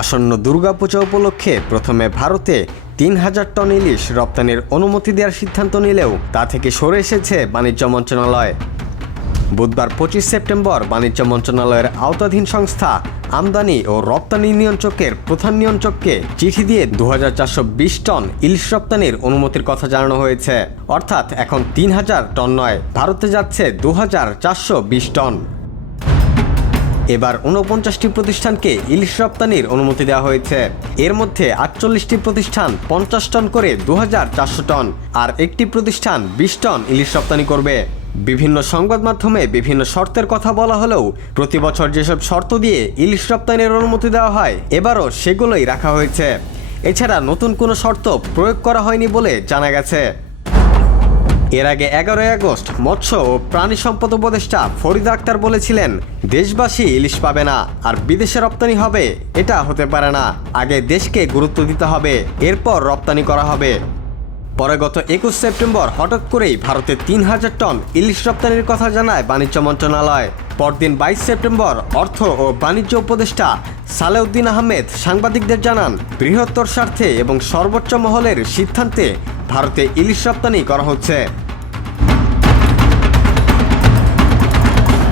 আসন্ন দুর্গাপূজা উপলক্ষে প্রথমে ভারতে তিন হাজার টন ইলিশ রপ্তানির অনুমতি দেওয়ার সিদ্ধান্ত নিলেও তা থেকে সরে এসেছে বাণিজ্য মন্ত্রণালয়। বুধবার পঁচিশ সেপ্টেম্বর বাণিজ্য মন্ত্রণালয়ের আওতাধীন সংস্থা আমদানি ও রপ্তানি নিয়ন্ত্রকের প্রধান নিয়ন্ত্রককে চিঠি দিয়ে দু হাজার চারশো বিশ টন ইলিশ রপ্তানির অনুমতির কথা জানানো হয়েছে। অর্থাৎ এখন তিন হাজার টন নয়, ভারতে যাচ্ছে দু হাজার চারশো বিশ টন। এবার উনপঞ্চাশটি প্রতিষ্ঠানকে ইলিশ রপ্তানির অনুমতি দেওয়া হয়েছে। এর মধ্যে আটচল্লিশটি প্রতিষ্ঠান পঞ্চাশ টন করে দু হাজার চারশো টন আর একটি প্রতিষ্ঠান বিশ টন ইলিশ রপ্তানি করবে। বিভিন্ন সংবাদ মাধ্যমে বিভিন্ন শর্তের কথা বলা হলেও প্রতি বছর যেসব শর্ত দিয়ে ইলিশ রপ্তানির অনুমতি দেওয়া হয়, এবারও সেগুলোই রাখা হয়েছে। এছাড়া নতুন কোনো শর্ত প্রয়োগ করা হয়নি বলে জানা গেছে। এর আগে এগারোই আগস্ট মৎস্য ও প্রাণী সম্পদ উপদেষ্টা ফরিদ আক্তার বলেছিলেন, দেশবাসী ইলিশ পাবে না আর বিদেশে রপ্তানি হবে, এটা হতে পারে না। আগে দেশকে গুরুত্ব দিতে হবে, এরপর রপ্তানি করা হবে। পরে গত একুশ সেপ্টেম্বর হঠাৎ করেই ভারতে তিন হাজার টন ইলিশ রপ্তানির কথা জানায় বাণিজ্য মন্ত্রণালয়। পরদিন বাইশ সেপ্টেম্বর অর্থ ও বাণিজ্য উপদেষ্টা সালেউদ্দিন আহমেদ সাংবাদিকদের জানান, বৃহত্তর স্বার্থে এবং সর্বোচ্চ মহলের সিদ্ধান্তে ভারতে ইলিশ রপ্তানি করা হচ্ছে।